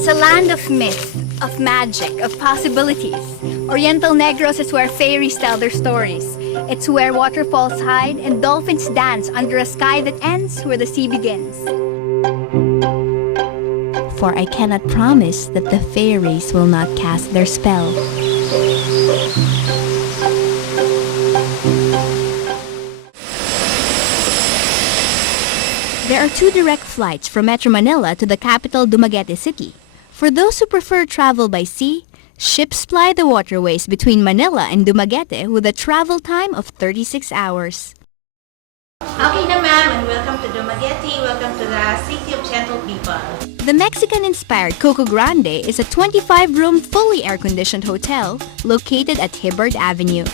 is a land of myth, of magic, of possibilities. Oriental Negros is where fairies tell their stories. It's where waterfalls hide and dolphins dance under a sky that ends where the sea begins. For I cannot promise that the fairies will not cast their spell. There are 2 direct flights from Metro Manila to the capital Dumaguete City. For those who prefer travel by sea, ships ply the waterways between Manila and Dumaguete with a travel time of 36 hours. Okay na ma'am, and welcome to Dumaguete. Welcome to the City of Gentle People. The Mexican-inspired Coco Grande is a 25-room, fully air-conditioned hotel located at Hibbard Avenue.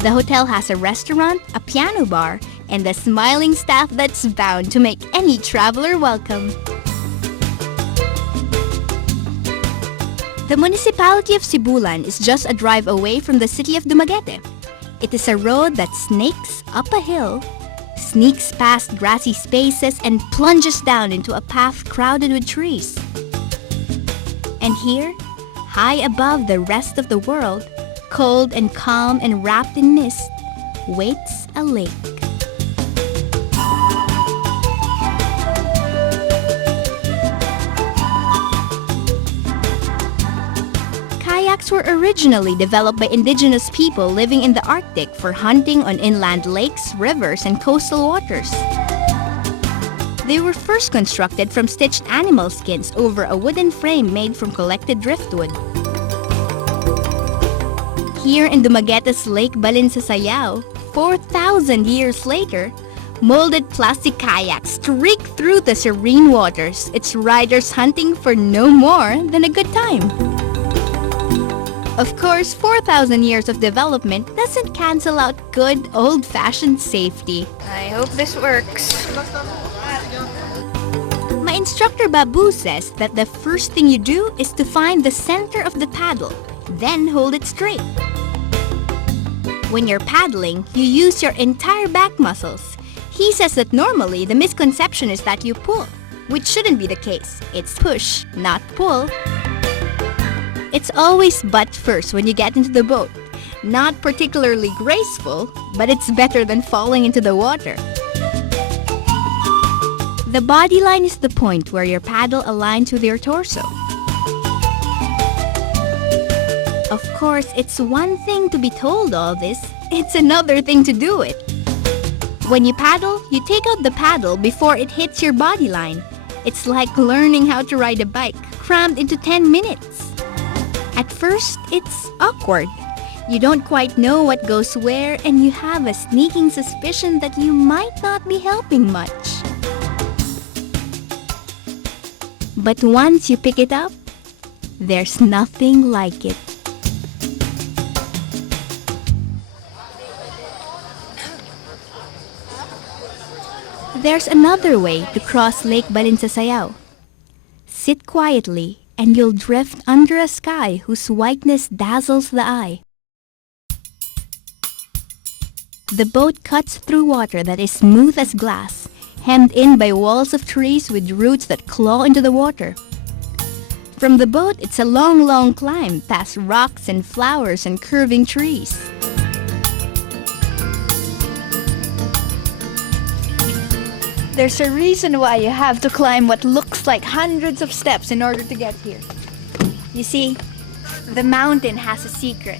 The hotel has a restaurant, a piano bar, and a smiling staff that's bound to make any traveler welcome. The municipality of Sibulan is just a drive away from the city of Dumaguete. It is a road that snakes up a hill, sneaks past grassy spaces, and plunges down into a path crowded with trees. And here, high above the rest of the world, cold and calm and wrapped in mist, waits a lake. Kayaks were originally developed by indigenous people living in the Arctic for hunting on inland lakes, rivers, and coastal waters. They were first constructed from stitched animal skins over a wooden frame made from collected driftwood. Here in Dumaguete's Lake Balinsasayao, 4,000 years later, molded plastic kayaks streak through the serene waters, its riders hunting for no more than a good time. Of course, 4,000 years of development doesn't cancel out good old-fashioned safety. I hope this works. My instructor Babu says that the first thing you do is to find the center of the paddle, then hold it straight. When you're paddling, you use your entire back muscles. He says that normally the misconception is that you pull, which shouldn't be the case. It's push, not pull. It's always butt first when you get into the boat. Not particularly graceful, but it's better than falling into the water. The body line is the point where your paddle aligns with your torso. Of course, it's one thing to be told all this, it's another thing to do it. When you paddle, you take out the paddle before it hits your body line. It's like learning how to ride a bike, crammed into 10 minutes. At first, it's awkward. You don't quite know what goes where, and you have a sneaking suspicion that you might not be helping much. But once you pick it up, there's nothing like it. There's another way to cross Lake Balinsasayao. Sit quietly and you'll drift under a sky whose whiteness dazzles the eye. The boat cuts through water that is smooth as glass, hemmed in by walls of trees with roots that claw into the water. From the boat, it's a long, long climb past rocks and flowers and curving trees. There's a reason why you have to climb what looks like hundreds of steps in order to get here. You see, the mountain has a secret.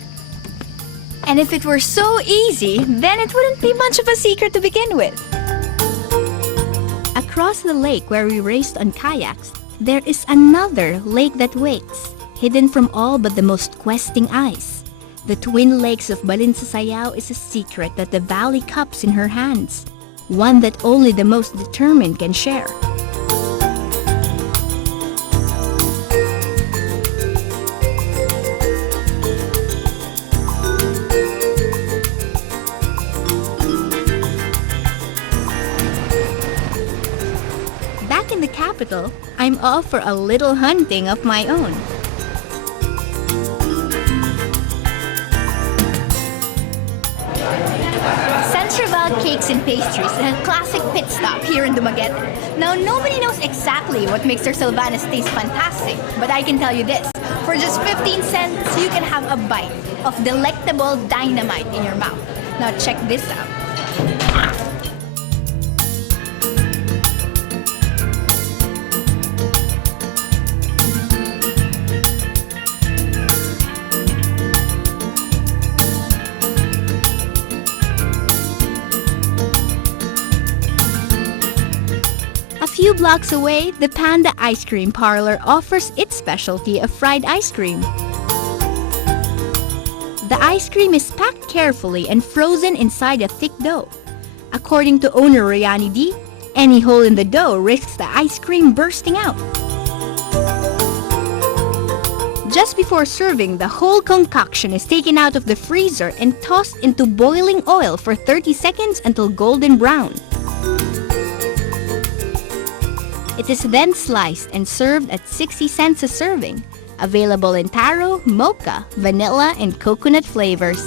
And if it were so easy, then it wouldn't be much of a secret to begin with. Across the lake where we raced on kayaks, there is another lake that waits, hidden from all but the most questing eyes. The twin lakes of Balinsasayao is a secret that the valley cups in her hands, one that only the most determined can share. Back in the capital, I'm off for a little hunting of my own. cakes and pastries, a classic pit stop here in Dumaguete. Now, nobody knows exactly what makes their Sylvanas taste fantastic, but I can tell you this. For just 15 cents, you can have a bite of delectable dynamite in your mouth. Now, check this out. A few blocks away, the Panda Ice Cream Parlor offers its specialty of fried ice cream. The ice cream is packed carefully and frozen inside a thick dough. According to owner Riani D, any hole in the dough risks the ice cream bursting out. Just before serving, the whole concoction is taken out of the freezer and tossed into boiling oil for 30 seconds until golden brown. It is then sliced and served at 60 cents a serving, available in taro, mocha, vanilla, and coconut flavors.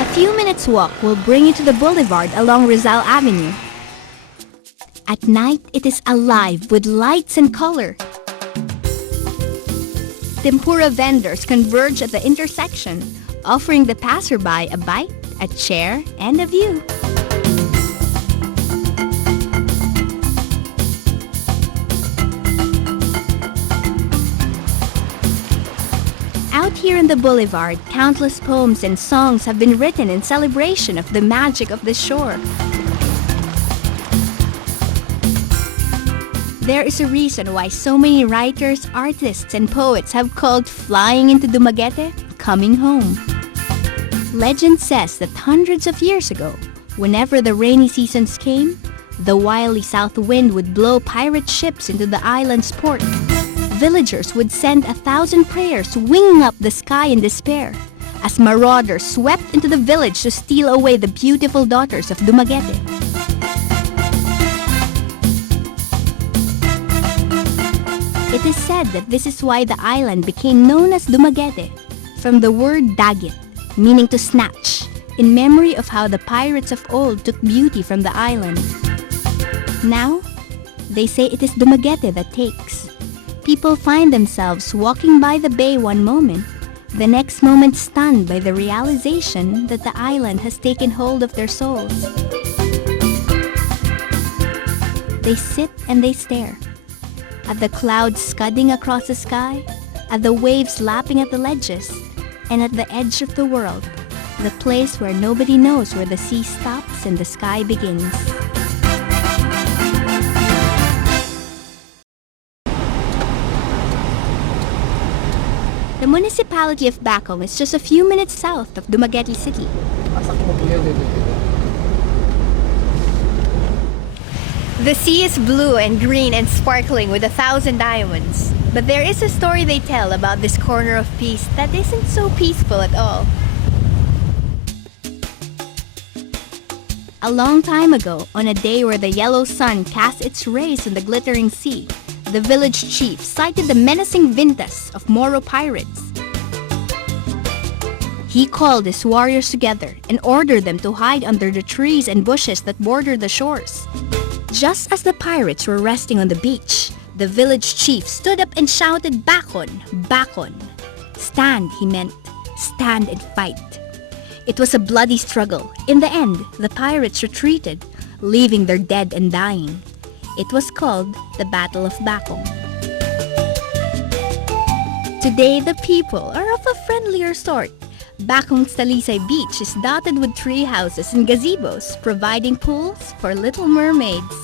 A few minutes walk will bring you to the boulevard along Rizal Avenue. At night, it is alive with lights and color. Tempura vendors converge at the intersection, offering the passerby a bite, a chair, and a view. Out here in the boulevard, countless poems and songs have been written in celebration of the magic of the shore. There is a reason why so many writers, artists, and poets have called flying into Dumaguete coming home. Legend says that hundreds of years ago, whenever the rainy seasons came, the wily south wind would blow pirate ships into the island's port. Villagers would send 1,000 prayers winging up the sky in despair, as marauders swept into the village to steal away the beautiful daughters of Dumaguete. It is said that this is why the island became known as Dumaguete, from the word dagit, meaning to snatch, in memory of how the pirates of old took beauty from the island. Now, they say it is Dumaguete that takes. People find themselves walking by the bay one moment, the next moment stunned by the realization that the island has taken hold of their souls. They sit and they stare. At the clouds scudding across the sky, at the waves lapping at the ledges, and at the edge of the world, the place where nobody knows where the sea stops and the sky begins. The municipality of Bacong is just a few minutes south of Dumaguete City. The sea is blue and green and sparkling with 1,000 diamonds. But there is a story they tell about this corner of peace that isn't so peaceful at all. A long time ago, on a day where the yellow sun cast its rays on the glittering sea, the village chief sighted the menacing vintas of Moro pirates. He called his warriors together and ordered them to hide under the trees and bushes that border the shores. Just as the pirates were resting on the beach, the village chief stood up and shouted, "Bakon! Bakon!" Stand, he meant. Stand and fight. It was a bloody struggle. In the end, the pirates retreated, leaving their dead and dying. It was called the Battle of Bacong. Today, the people are of a friendlier sort. Bacong's Talisay Beach is dotted with tree houses and gazebos, providing pools for little mermaids.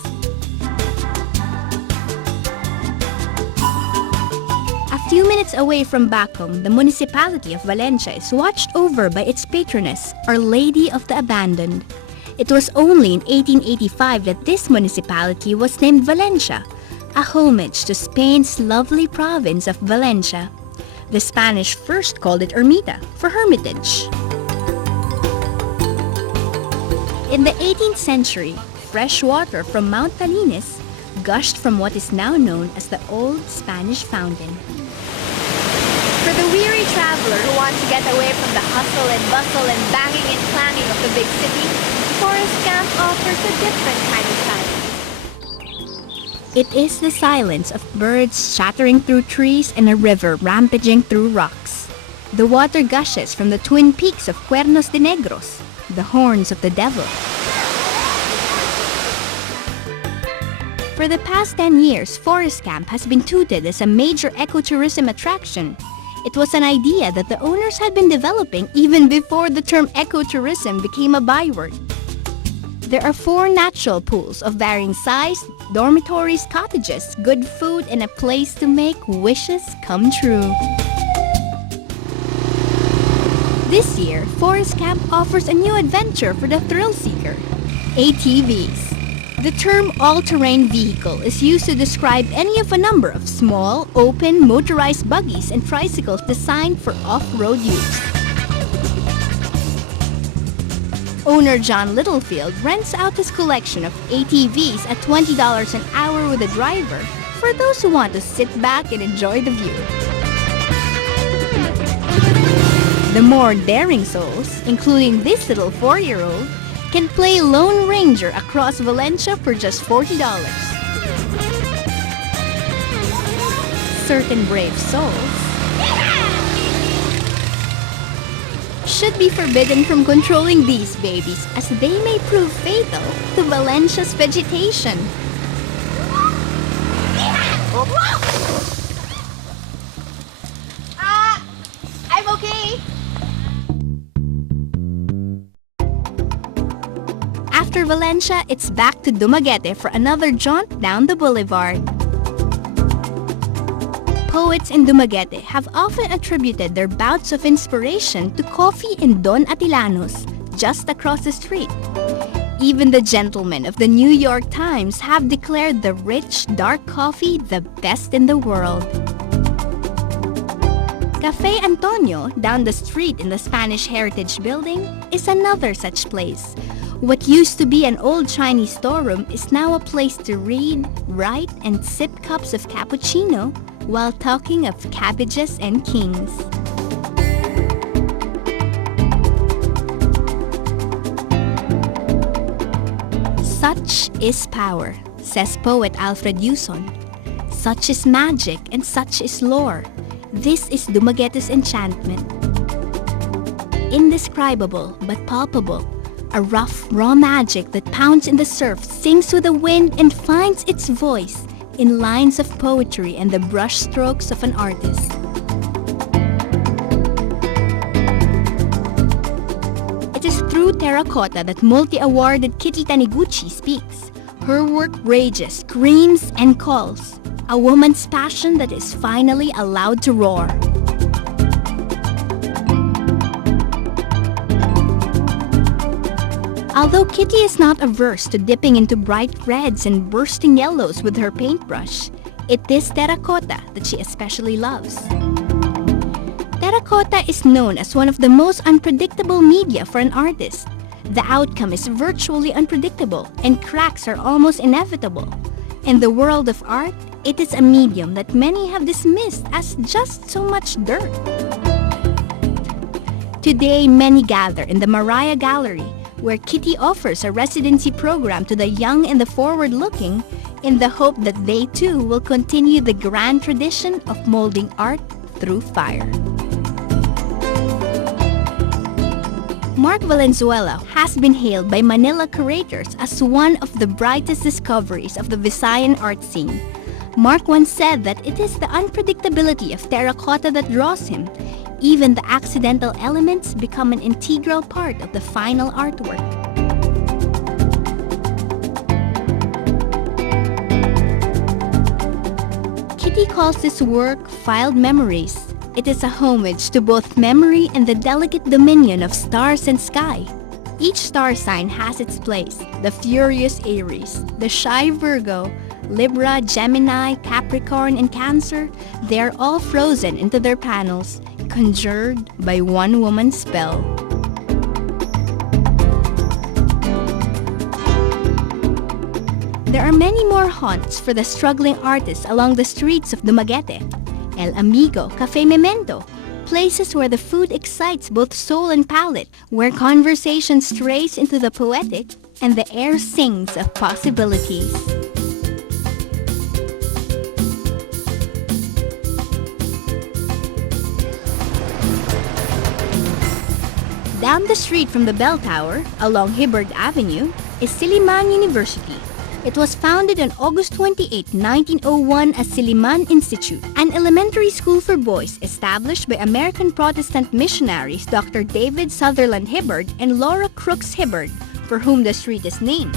A few minutes away from Bacong, the municipality of Valencia is watched over by its patroness, Our Lady of the Abandoned. It was only in 1885 that this municipality was named Valencia, a homage to Spain's lovely province of Valencia. The Spanish first called it Ermita for hermitage. In the 18th century, fresh water from Mount Talinis gushed from what is now known as the Old Spanish Fountain. For the weary traveler who wants to get away from the hustle and bustle and banging and clanging of the big city, Forest Camp offers a different kind of silence. It is the silence of birds chattering through trees and a river rampaging through rocks. The water gushes from the twin peaks of Cuernos de Negros, the horns of the devil. For the past 10 years, Forest Camp has been touted as a major ecotourism attraction. It was an idea that the owners had been developing even before the term ecotourism became a byword. There are 4 natural pools of varying size, dormitories, cottages, good food, and a place to make wishes come true. This year, Forest Camp offers a new adventure for the thrill seeker: ATVs. The term all-terrain vehicle is used to describe any of a number of small, open, motorized buggies and tricycles designed for off-road use. Owner John Littlefield rents out his collection of ATVs at $20 an hour with a driver for those who want to sit back and enjoy the view. The more daring souls, including this little 4-year-old, can play Lone Ranger across Valencia for just $40. Certain brave souls should be forbidden from controlling these babies as they may prove fatal to Valencia's vegetation. I'm okay. After Valencia, it's back to Dumaguete for another jaunt down the boulevard. Poets in Dumaguete have often attributed their bouts of inspiration to coffee in Don Atilanos, just across the street. Even the gentlemen of the New York Times have declared the rich, dark coffee the best in the world. Café Antonio, down the street in the Spanish Heritage Building, is another such place. What used to be an old Chinese storeroom is now a place to read, write, and sip cups of cappuccino while talking of cabbages and kings. Such is power, says poet Alfred Yuson. Such is magic and such is lore. This is Dumaguete's enchantment. Indescribable but palpable, a rough, raw magic that pounds in the surf, sings with the wind, and finds its voice in lines of poetry and the brush strokes of an artist. It is through terracotta that multi-awarded Kitty Taniguchi speaks. Her work rages, screams, and calls. A woman's passion that is finally allowed to roar. Although Kitty is not averse to dipping into bright reds and bursting yellows with her paintbrush, it is terracotta that she especially loves. Terracotta is known as one of the most unpredictable media for an artist. The outcome is virtually unpredictable, and cracks are almost inevitable. In the world of art, it is a medium that many have dismissed as just so much dirt. Today, many gather in the Mariah Gallery, where Kitty offers a residency program to the young and the forward-looking in the hope that they too will continue the grand tradition of molding art through fire. Mark Valenzuela has been hailed by Manila curators as one of the brightest discoveries of the Visayan art scene. Mark once said that it is the unpredictability of terracotta that draws him. Even the accidental elements become an integral part of the final artwork. Kitty calls this work Filed Memories. It is a homage to both memory and the delicate dominion of stars and sky. Each star sign has its place: the furious Aries, the shy Virgo, Libra, Gemini, Capricorn, and Cancer. They are all frozen into their panels, conjured by one woman's spell. There are many more haunts for the struggling artists along the streets of Dumaguete. El Amigo, Cafe Memento, places where the food excites both soul and palate, where conversation strays into the poetic, and the air sings of possibilities. Down the street from the bell tower, along Hibbard Avenue, is Silliman University. It was founded on August 28, 1901 as Silliman Institute, an elementary school for boys established by American Protestant missionaries Dr. David Sutherland Hibbard and Laura Crooks Hibbard, for whom the street is named.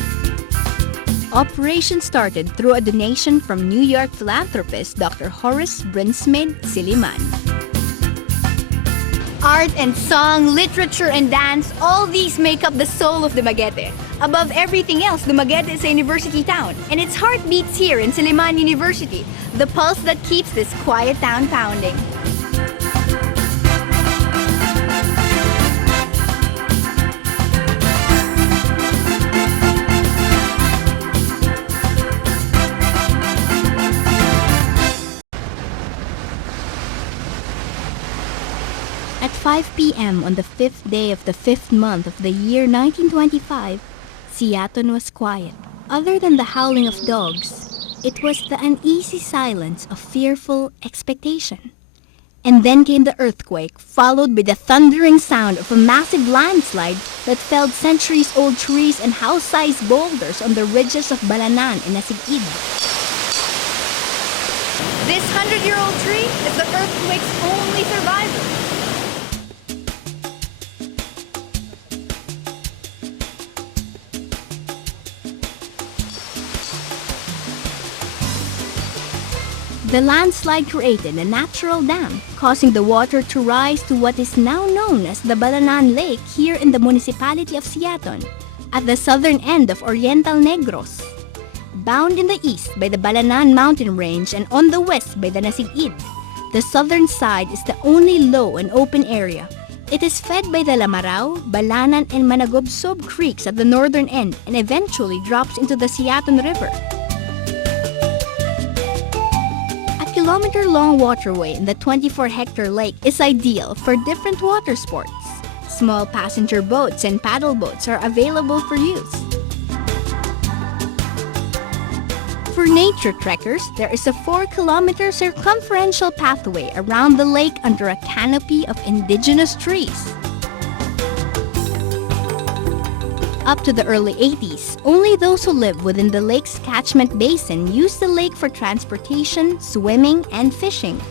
Operation started through a donation from New York philanthropist Dr. Horace Brinsmid Silliman. Art and song, literature and dance, all these make up the soul of Dumaguete. Above everything else, Dumaguete is a university town, and its heart beats here in Silliman University, the pulse that keeps this quiet town pounding. At 5 p.m. on the 5th day of the 5th month of the year 1925, Siaton was quiet. Other than the howling of dogs, it was the uneasy silence of fearful expectation. And then came the earthquake, followed by the thundering sound of a massive landslide that felled centuries-old trees and house-sized boulders on the ridges of Balanan and Nasigid. This 100-year-old tree is the earthquake's only survivor. The landslide created a natural dam, causing the water to rise to what is now known as the Balanan Lake here in the municipality of Siaton, at the southern end of Oriental Negros. Bound in the east by the Balanan mountain range and on the west by the Nasigid, the southern side is the only low and open area. It is fed by the Lamarao, Balanan, and Managobsob creeks at the northern end and eventually drops into the Siaton River. Kilometer-long waterway in the 24-hectare lake is ideal for different water sports. Small passenger boats and paddle boats are available for use. For nature trekkers, there is a 4-kilometer circumferential pathway around the lake under a canopy of indigenous trees. Up to the early 80s, only those who live within the lake's catchment basin use the lake for transportation, swimming, and fishing.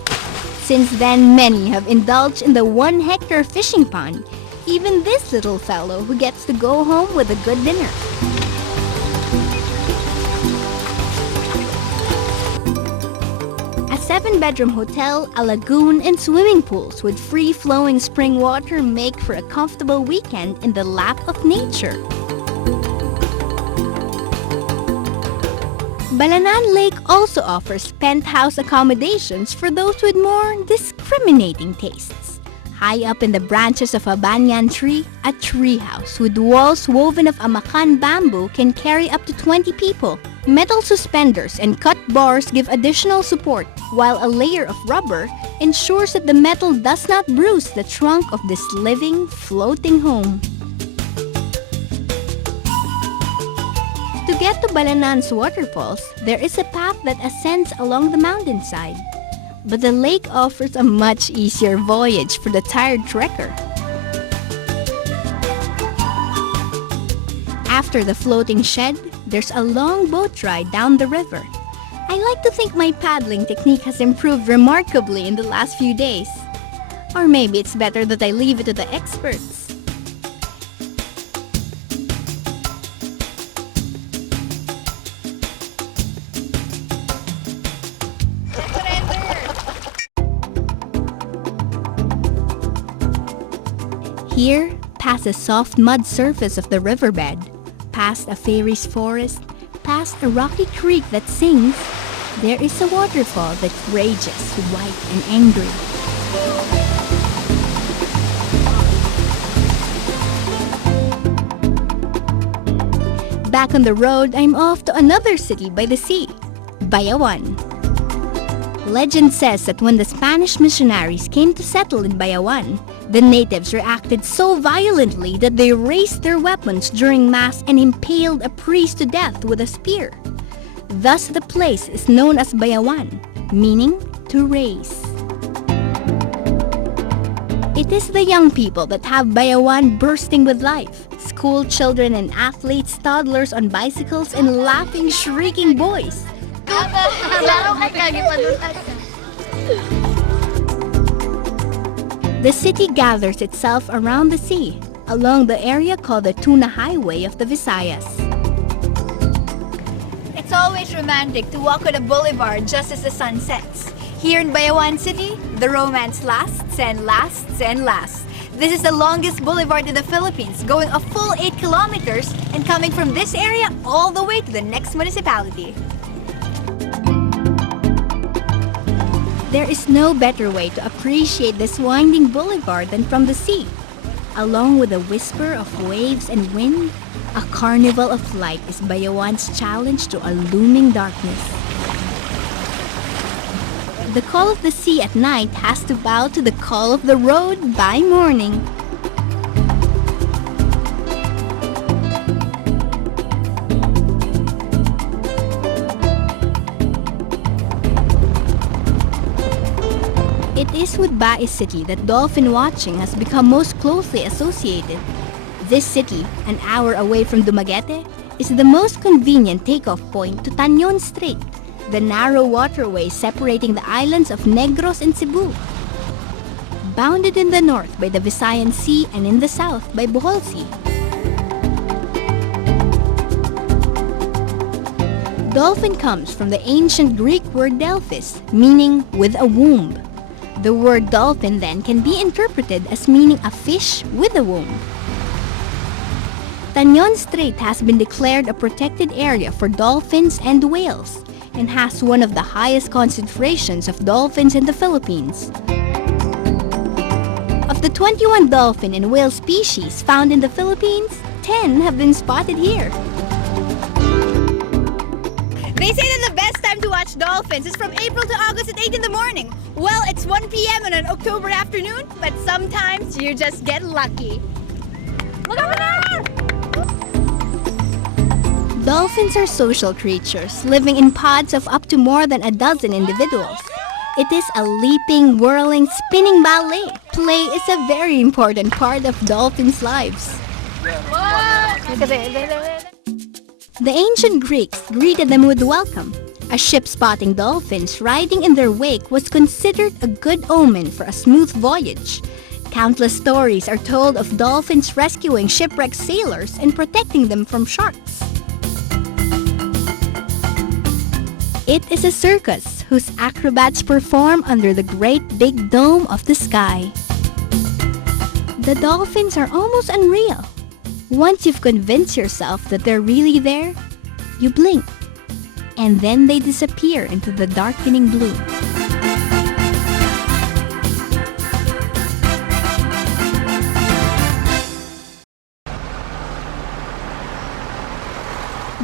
Since then, many have indulged in the 1-hectare fishing pond, even this little fellow who gets to go home with a good dinner. A 7-bedroom hotel, a lagoon, and swimming pools with free-flowing spring water make for a comfortable weekend in the lap of nature. Balanan Lake also offers penthouse accommodations for those with more discriminating tastes. High up in the branches of a banyan tree, a treehouse with walls woven of amakan bamboo can carry up to 20 people. Metal suspenders and cut bars give additional support, while a layer of rubber ensures that the metal does not bruise the trunk of this living, floating home. To get to Balanan's waterfalls, there is a path that ascends along the mountainside. But the lake offers a much easier voyage for the tired trekker. After the floating shed, there's a long boat ride down the river. I like to think my paddling technique has improved remarkably in the last few days. Or maybe it's better that I leave it to the experts. Here, past the soft mud surface of the riverbed, past a fairy's forest, past a rocky creek that sings, there is a waterfall that rages, white and angry. back on the road, I'm off to another city by the sea, Bayawan. Legend says that when the Spanish missionaries came to settle in Bayawan, the natives reacted so violently that they raised their weapons during mass and impaled a priest to death with a spear. Thus the place is known as Bayawan, meaning to raise. It is the young people that have Bayawan bursting with life. School children and athletes, toddlers on bicycles, and laughing, shrieking boys. The city gathers itself around the sea, along the area called the Tuna Highway of the Visayas. It's always romantic to walk on a boulevard just as the sun sets. Here in Bayawan City, the romance lasts and lasts and lasts. This is the longest boulevard in the Philippines, going a full 8 kilometers and coming from this area all the way to the next municipality. There is no better way to appreciate this winding boulevard than from the sea. Along with a whisper of waves and wind, a carnival of light is Bayawan's challenge to a looming darkness. The call of the sea at night has to bow to the call of the road by morning. It is with Bae City that dolphin watching has become most closely associated. This city, an hour away from Dumaguete, is the most convenient takeoff point to Tañon Strait, the narrow waterway separating the islands of Negros and Cebu. Bounded in the north by the Visayan Sea and in the south by Bohol Sea. Dolphin comes from the ancient Greek word delphis, meaning with a womb. The word dolphin then can be interpreted as meaning a fish with a womb. Tañon Strait has been declared a protected area for dolphins and whales, and has one of the highest concentrations of dolphins in the Philippines. Of the 21 dolphin and whale species found in the Philippines, 10 have been spotted here. They say that the best time to watch dolphins is from April to August at 8 in the morning. Well, it's 1 p.m. on an October afternoon, but sometimes you just get lucky. Look over there! Dolphins are social creatures living in pods of up to more than a dozen individuals. It is a leaping, whirling, spinning ballet. Play is a very important part of dolphins' lives. The ancient Greeks greeted them with welcome. A ship spotting dolphins riding in their wake was considered a good omen for a smooth voyage. Countless stories are told of dolphins rescuing shipwrecked sailors and protecting them from sharks. It is a circus whose acrobats perform under the great big dome of the sky. The dolphins are almost unreal. Once you've convinced yourself that they're really there, you blink, and then they disappear into the darkening blue.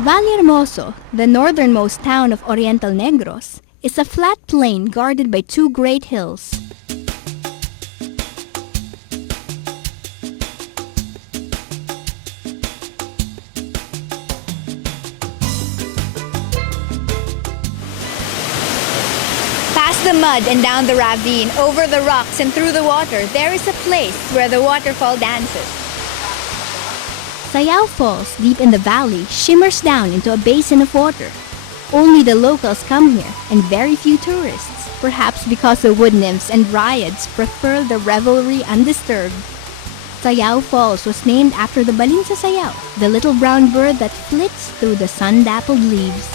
Vallehermoso, the northernmost town of Oriental Negros, is a flat plain guarded by two great hills. Past the mud and down the ravine, over the rocks and through the water, there is a place where the waterfall dances. Sayao Falls, deep in the valley, shimmers down into a basin of water. Only the locals come here, and very few tourists, perhaps because the wood nymphs and dryads prefer the revelry undisturbed. Sayao Falls was named after the balin sa sayao, the little brown bird that flits through the sun-dappled leaves.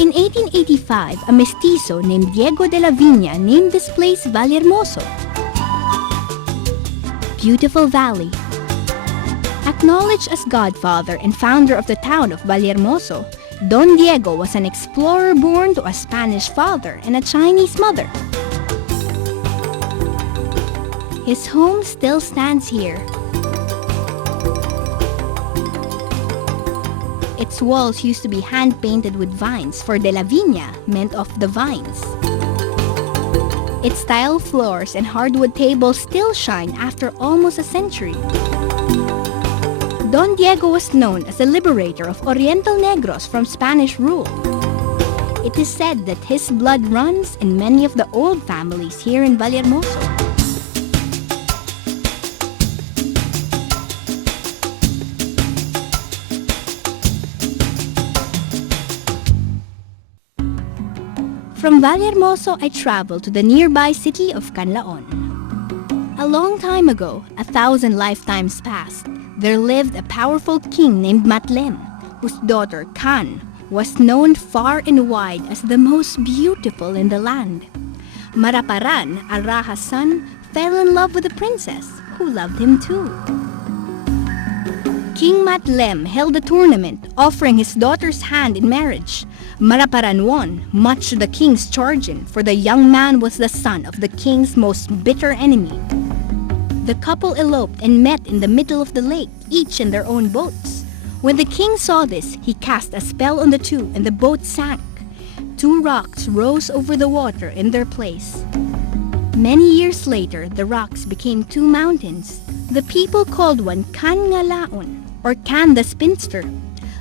In 1885, a mestizo named Diego de la Viña named this place Vallehermoso. Beautiful valley. Acknowledged as godfather and founder of the town of Vallehermoso, Don Diego was an explorer born to a Spanish father and a Chinese mother. His home still stands here. Its walls used to be hand-painted with vines, for de la viña meant of the vines. Its tile floors and hardwood tables still shine after almost a century. Don Diego was known as the liberator of Oriental Negros from Spanish rule. It is said that his blood runs in many of the old families here in Vallehermoso. From Vallehermoso, I traveled to the nearby city of Canlaon. A long time ago, 1,000 lifetimes past, there lived a powerful king named Matlem, whose daughter Can was known far and wide as the most beautiful in the land. Maraparan, Araha's son, fell in love with the princess, who loved him too. King Matlem held a tournament offering his daughter's hand in marriage. Maraparan won, much to the king's chagrin, for the young man was the son of the king's most bitter enemy. The couple eloped and met in the middle of the lake, each in their own boats. When the king saw this, he cast a spell on the two and the boat sank. 2 rocks rose over the water in their place. Many years later, the rocks became 2 mountains. The people called one Can Ngalaon, or Can the Spinster.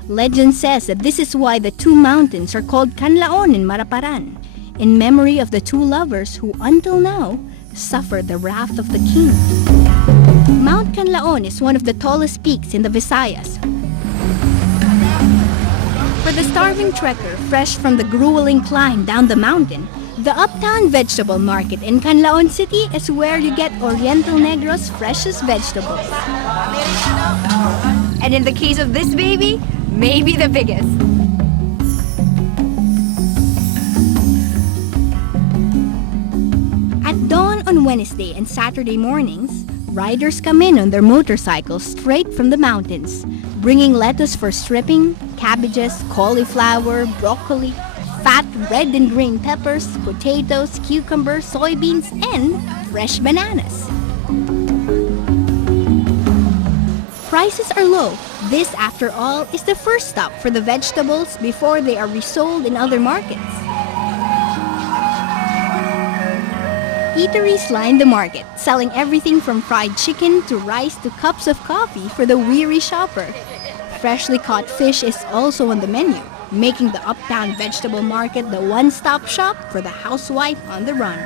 Legend says that this is why the 2 mountains are called Canlaon in Maraparan, in memory of the 2 lovers who until now suffered the wrath of the king. Mount Canlaon is one of the tallest peaks in the Visayas. For the starving trekker fresh from the grueling climb down the mountain, the Uptown Vegetable Market in Canlaon City is where you get Oriental Negros' freshest vegetables. And in the case of this baby, maybe the biggest. At dawn on Wednesday and Saturday mornings, riders come in on their motorcycles straight from the mountains, bringing lettuce for stripping, cabbages, cauliflower, broccoli, fat red and green peppers, potatoes, cucumbers, soybeans, and fresh bananas. Prices are low. This, after all, is the first stop for the vegetables before they are resold in other markets. Eateries line the market, selling everything from fried chicken to rice to cups of coffee for the weary shopper. Freshly caught fish is also on the menu, making the Uptown Vegetable Market the one-stop shop for the housewife on the run.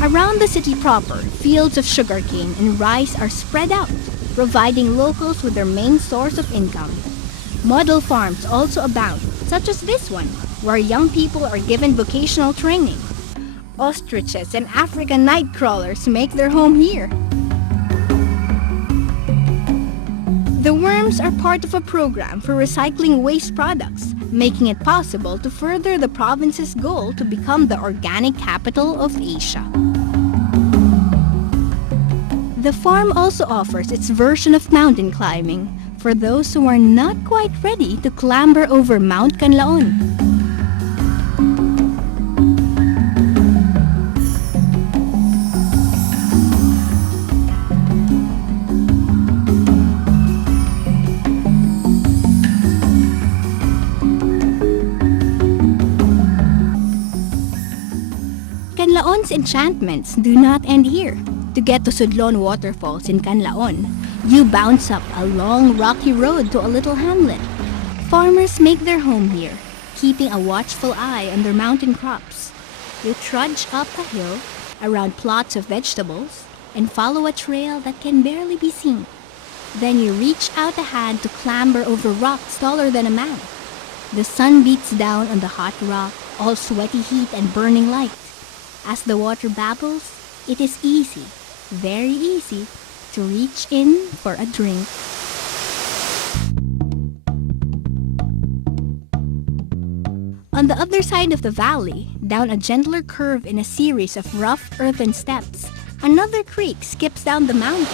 Around the city proper, fields of sugarcane and rice are spread out, providing locals with their main source of income. Model farms also abound, such as this one, where young people are given vocational training. Ostriches and African night crawlers make their home here. The worms are part of a program for recycling waste products, making it possible to further the province's goal to become the organic capital of Asia. The farm also offers its version of mountain climbing for those who are not quite ready to clamber over Mount Canlaon. Canlaon's enchantments do not end here. To get to Sudlon Waterfalls in Canlaon, you bounce up a long rocky road to a little hamlet. Farmers make their home here, keeping a watchful eye on their mountain crops. You trudge up a hill, around plots of vegetables, and follow a trail that can barely be seen. Then you reach out a hand to clamber over rocks taller than a man. The sun beats down on the hot rock, all sweaty heat and burning light. As the water babbles, it is easy, very easy, to reach in for a drink. On the other side of the valley, down a gentler curve in a series of rough earthen steps, another creek skips down the mountain.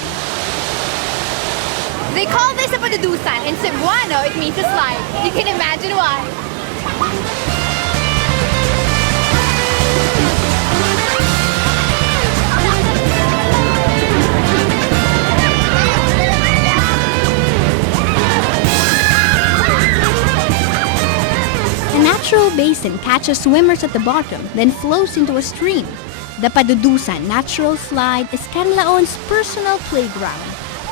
They call this a padudusan. In Cebuano, it means a slide. You can imagine why. natural basin catches swimmers at the bottom, then flows into a stream. The Padudusan Natural Slide is Canlaon's personal playground,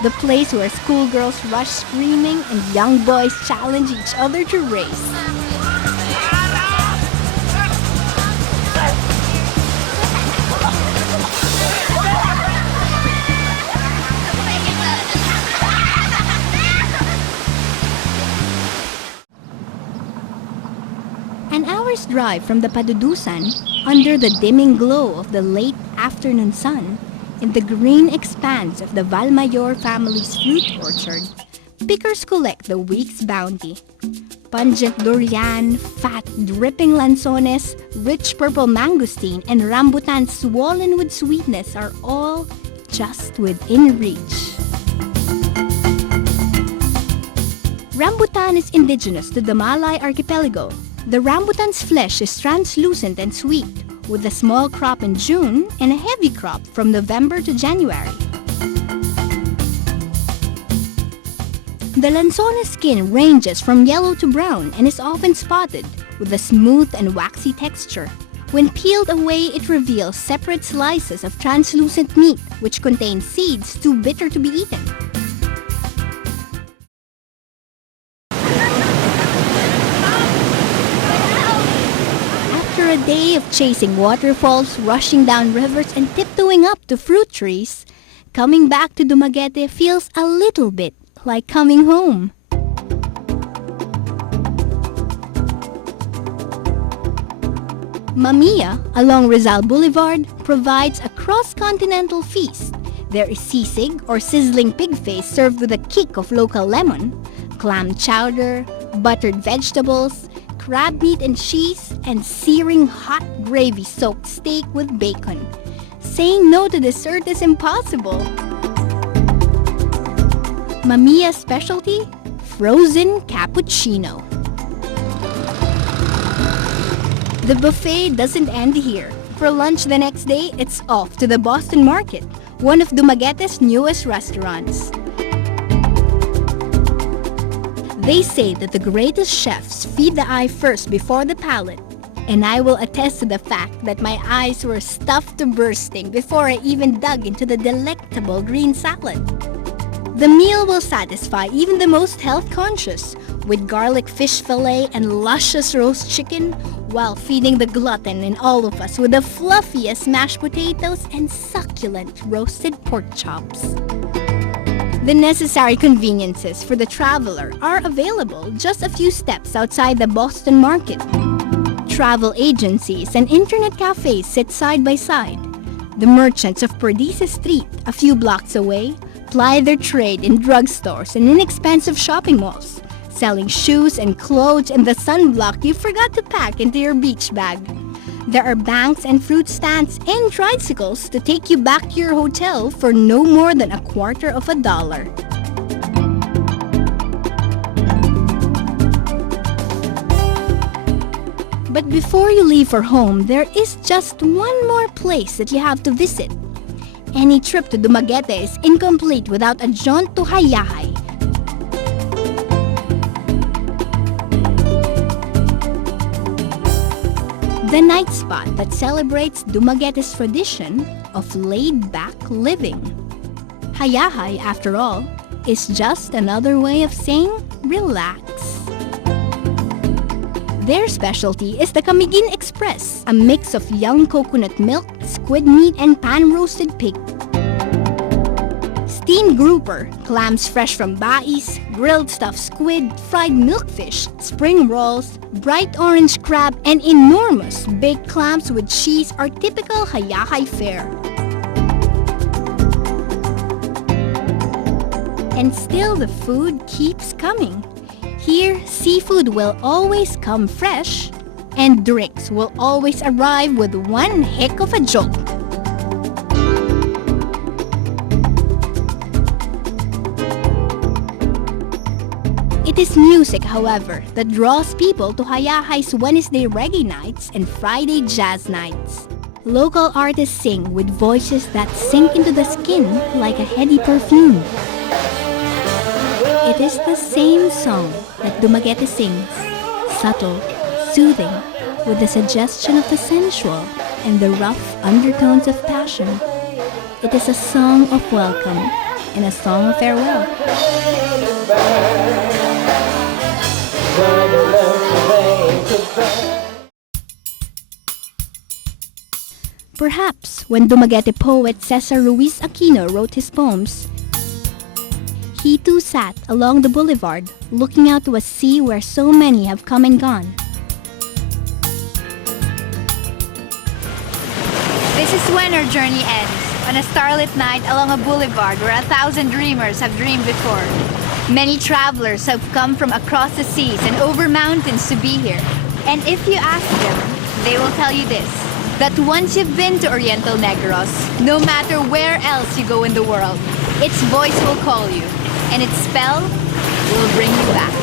the place where schoolgirls rush screaming and young boys challenge each other to race. An hour's drive from the Padudusan, under the dimming glow of the late afternoon sun, in the green expanse of the Valmayor family's fruit orchard, pickers collect the week's bounty. Pungent durian, fat, dripping lanzones, rich purple mangosteen, and rambutan swollen with sweetness are all just within reach. Rambutan is indigenous to the Malay archipelago. The rambutan's flesh is translucent and sweet, with a small crop in June and a heavy crop from November to January. The lanzone's skin ranges from yellow to brown and is often spotted, with a smooth and waxy texture. When peeled away, it reveals separate slices of translucent meat, which contain seeds too bitter to be eaten. After a day of chasing waterfalls, rushing down rivers, and tiptoeing up to fruit trees, coming back to Dumaguete feels a little bit like coming home. Mamiya, along Rizal Boulevard, provides a cross-continental feast. There is sisig or sizzling pig face served with a kick of local lemon, clam chowder, buttered vegetables, crab meat and cheese, and searing hot gravy-soaked steak with bacon. Saying no to dessert is impossible. Mamiya's specialty? Frozen cappuccino. The buffet doesn't end here. For lunch the next day, it's off to the Boston Market, one of Dumaguete's newest restaurants. They say that the greatest chefs feed the eye first before the palate, and I will attest to the fact that my eyes were stuffed to bursting before I even dug into the delectable green salad. The meal will satisfy even the most health-conscious, with garlic fish fillet and luscious roast chicken, while feeding the glutton in all of us with the fluffiest mashed potatoes and succulent roasted pork chops. The necessary conveniences for the traveler are available just a few steps outside the Boston Market. Travel agencies and internet cafes sit side by side. The merchants of Perdices Street, a few blocks away, ply their trade in drugstores and inexpensive shopping malls, selling shoes and clothes and the sunblock you forgot to pack into your beach bag. There are banks and fruit stands and tricycles to take you back to your hotel for no more than $0.25. But before you leave for home, there is just one more place that you have to visit. Any trip to Dumaguete is incomplete without a jaunt to Hayahay. The night spot that celebrates Dumaguete's tradition of laid-back living. Hayahay, after all, is just another way of saying relax. Their specialty is the Camiguin Express, a mix of young coconut milk, squid meat, and pan-roasted pig. Steamed grouper, clams fresh from bais, grilled stuffed squid, fried milkfish, spring rolls, bright orange crab, and enormous baked clams with cheese are typical Hayahay fare. And still the food keeps coming. Here, seafood will always come fresh, and drinks will always arrive with one heck of a jolt. It is music, however, that draws people to Hayahay's Wednesday reggae nights and Friday jazz nights. Local artists sing with voices that sink into the skin like a heady perfume. It is the same song that Dumaguete sings, subtle, soothing, with the suggestion of the sensual and the rough undertones of passion. It is a song of welcome and a song of farewell. Perhaps when Dumaguete poet Cesar Ruiz Aquino wrote his poems, he too sat along the boulevard looking out to a sea where so many have come and gone. This is when our journey ends, on a starlit night along a boulevard where 1,000 dreamers have dreamed before. Many travelers have come from across the seas and over mountains to be here. And if you ask them, they will tell you this, that once you've been to Oriental Negros, no matter where else you go in the world, its voice will call you, and its spell will bring you back.